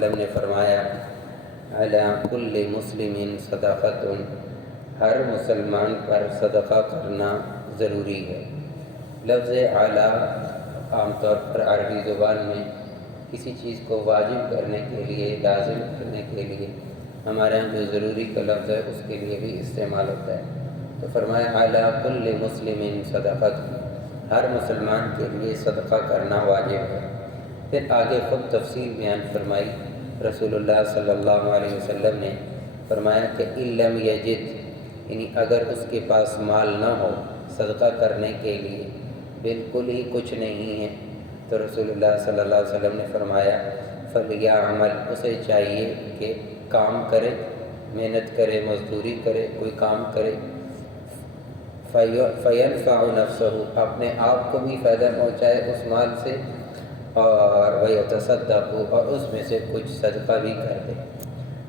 وسلم نے فرمایا علی کل مسلم صدقۃ، ہر مسلمان پر صدقہ کرنا ضروری ہے۔ لفظ اعلیٰ عام طور پر عربی زبان میں کسی چیز کو واجب کرنے کے لیے، لازم کرنے کے لیے، ہمارے یہاں جو ضروری کا لفظ ہے اس کے لیے بھی استعمال ہوتا ہے۔ تو فرمایا علی کل مسلم صدقۃ، ہر مسلمان کے لیے صدقہ کرنا واجب ہے۔ پھر آگے خود تفصیل بیان فرمائی۔ رسول اللہ صلی اللہ علیہ وسلم نے فرمایا کہ ان لم یجد، یعنی اگر اس کے پاس مال نہ ہو صدقہ کرنے کے لیے، بالکل ہی کچھ نہیں ہے، تو رسول اللہ صلی اللہ علیہ وسلم نے فرمایا فلیعمل، اسے چاہیے کہ کام کرے، محنت کرے، مزدوری کرے، کوئی کام کرے، فینفع نفسہ، اپنے آپ کو بھی فائدہ پہنچائے اس مال سے، اور ویتصدق، اور اس میں سے کچھ صدقہ بھی کر دے۔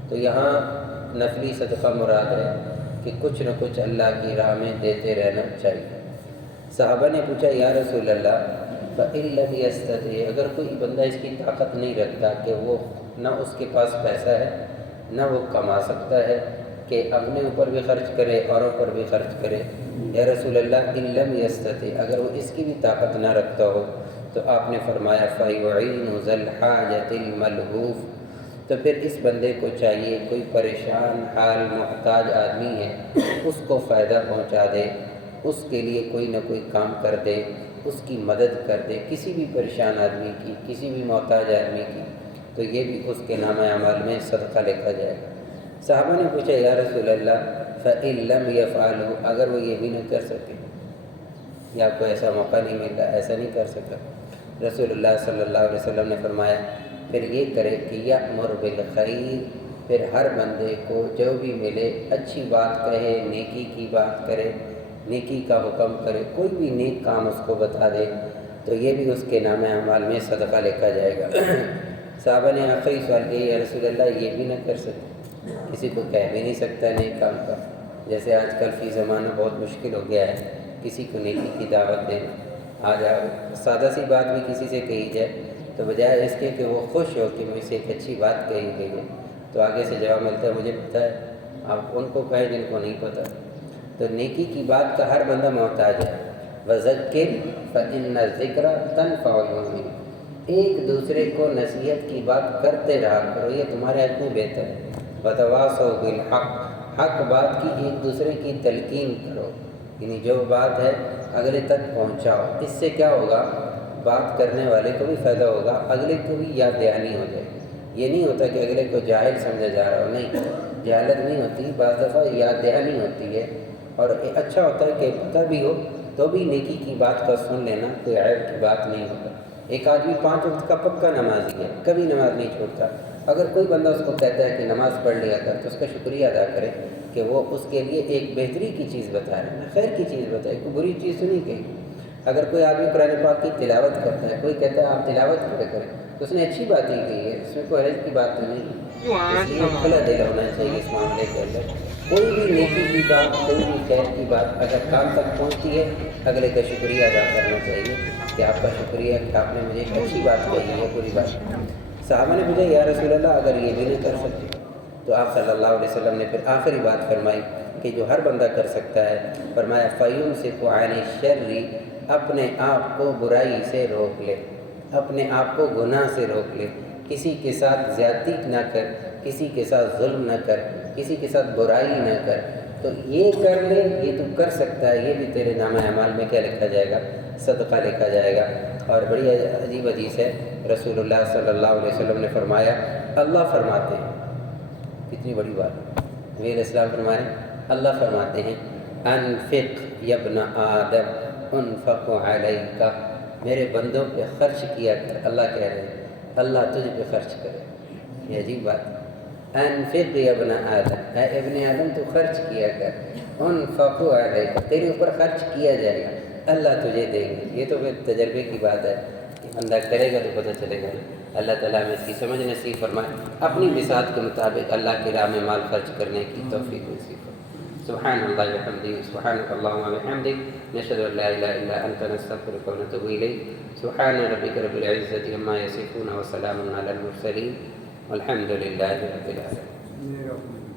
تو یہاں نفلی صدقہ مراد ہے کہ کچھ نہ کچھ اللہ کی راہ میں دیتے رہنا چاہیے۔ صحابہ نے پوچھا یا رسول اللہ فإن لم يستطع، اگر کوئی بندہ اس کی طاقت نہیں رکھتا کہ وہ نہ اس کے پاس پیسہ ہے، نہ وہ کما سکتا ہے کہ اپنے اوپر بھی خرچ کرے، اوروں پر بھی خرچ کرے، یا رسول اللہ ان لم يستطع، اگر وہ اس کی بھی طاقت نہ رکھتا ہو، تو آپ نے فرمایا فَيُعِينُ ذَا الْحَاجَةِ الْمَلْهُوفِ، تو پھر اس بندے کو چاہیے، کوئی پریشان حال محتاج آدمی ہے، اس کو فائدہ پہنچا دے، اس کے لیے کوئی نہ کوئی کام کر دے، اس کی مدد کر دے، کسی بھی پریشان آدمی کی، کسی بھی محتاج آدمی کی، تو یہ بھی اس کے نام اعمال میں صدقہ لکھا جائے گا۔ صحابہ نے پوچھا یا رسول اللہ فإن لم يفعلوا، اگر وہ یہ بھی نہ کر سکے، یا کوئی ایسا موقع نہیں ملا، ایسا نہیں کر سکا، رسول اللہ صلی اللہ علیہ وسلم نے فرمایا پھر یہ کرے کہ یأمر بالخیر، پھر ہر بندے کو جو بھی ملے اچھی بات کہے، نیکی کی بات کرے، نیکی کا حکم کرے، کوئی بھی نیک کام اس کو بتا دے، تو یہ بھی اس کے نام اعمال میں صدقہ لکھا جائے گا۔ صحابہ نے آخری سوال کیا یا رسول اللہ یہ بھی نہ کر سکتے، کسی کو کہہ بھی نہیں سکتا نیک کام کا، جیسے آج کل فی زمانہ بہت مشکل ہو گیا ہے کسی کو نیکی کی دعوت دینا۔ آج سادہ سی بات بھی کسی سے کہی جائے تو بجائے اس کے کہ وہ خوش ہو کہ مجھ سے ایک اچھی بات کہی گئی ہے، تو آگے سے جواب ملتا ہے مجھے پتہ ہے، آپ ان کو کہیں جن کو نہیں پتہ۔ تو نیکی کی بات کا ہر بندہ محتاج ہے۔ وَذَكِّرْ فَإِنَّ الذِّكْرَ تَنفَعُ الْمُؤْمِنِينَ، ایک دوسرے کو نصیحت کی بات کرتے رہا کرو، یہ تمہارے حق میں بہتر ہے۔ وَتَوَاصَوْا بِالْحَقِّ، حق بات کی ایک دوسرے کی تلقین کرو، یعنی جو بات ہے اگلے تک پہنچاؤ، اس سے کیا ہوگا، بات کرنے والے کو بھی فائدہ ہوگا، اگلے کو بھی یاد دہانی ہو جائے۔ یہ نہیں ہوتا کہ اگلے کو جاہل سمجھا جا رہا ہو، نہیں، جہالت نہیں ہوتی، بعض دفعہ یاد دہانی ہوتی ہے، اور اچھا ہوتا ہے کہ پتہ بھی ہو تو بھی نیکی کی بات کا سن لینا کوئی عیب کی بات نہیں ہوتا۔ ایک آدمی 5 وقت کا پکا نمازی ہے، کبھی نماز نہیں چھوڑتا، اگر کوئی بندہ اس کو کہتا ہے کہ نماز پڑھ لیا کر تو اس کا شکریہ ادا کرے کہ وہ اس کے لیے ایک بہتری کی چیز بتا رہے ہیں، خیر کی چیز بتائے، کوئی بری چیز تو نہیں کہی۔ اگر کوئی آدمی قرآن پاک کی تلاوت کرتا ہے، کوئی کہتا ہے آپ تلاوت کیا کریں، تو اس نے اچھی بات ہی کہی ہے، اس میں کوئی حرج کی بات تو نہیں ہے۔ اس لیے کھلا دل ہونا چاہیے اس معاملے کے اندر۔ کوئی بھی نیکی کی بات، کوئی بھی خیر کی بات اگر کام تک پہنچتی ہے، اگلے کا شکریہ ادا کرنا چاہیے کہ آپ کا شکریہ کہ آپ نے مجھے ایک اچھی بات کہی ہے، بری بات۔ صحابہ نے پوچھا یا رسول اللہ اگر یہ بھی نہیں کر سکتے، تو آپ صلی اللہ علیہ وسلم نے پھر آخری بات فرمائی کہ جو ہر بندہ کر سکتا ہے، فرمایا فَيُمْسِكُ عَنِ الشَّرِّ، اپنے آپ کو برائی سے روک لے، اپنے آپ کو گناہ سے روک لے، کسی کے ساتھ زیادتی نہ کر، کسی کے ساتھ ظلم نہ کر، کسی کے ساتھ برائی نہ کر، تو یہ کر لے، یہ تو کر سکتا ہے، یہ بھی تیرے نام اعمال میں کیا لکھا جائے گا، صدقہ لکھا جائے گا۔ اور بڑی عجیب حدیث ہے، رسول اللہ صلی اللہ علیہ وسلم نے فرمایا اللہ فرماتے ہیں، کتنی بڑی بات، نبی علیہ السلام فرمائے اللہ فرماتے ہیں انفق یا ابن آدم انفق علیک، میرے بندوں پہ خرچ کیا کر، اللہ کہہ رہے ہیں اللہ تجھ پہ خرچ کرے۔ یہ عجیب بات، انفق یا ابن آدم، اے ابن آدم تو خرچ کیا کر، انفق علیک، تیرے اوپر خرچ کیا جائے گا، اللہ تجھے دے گا۔ یہ تو پھر تجربے کی بات ہے، بندہ کرے گا تو پتہ چلے گا۔ اللہ تعالیٰ میں اس کی سمجھ نصیب فرمائے، اپنی بساط کے مطابق اللہ کی راہ میں مال خرچ کرنے کی توفیق نصیب فرمائے۔ سبحان اللہ وبحمدہ، سبحانک اللہم وبحمدک، نشہد ان لا الہ الا انت، نستغفرک ونتوب الیک۔ سبحان ربک رب العزۃ عما یصفون، وسلام علی المرسلین، الحمد للہ رب العالمین.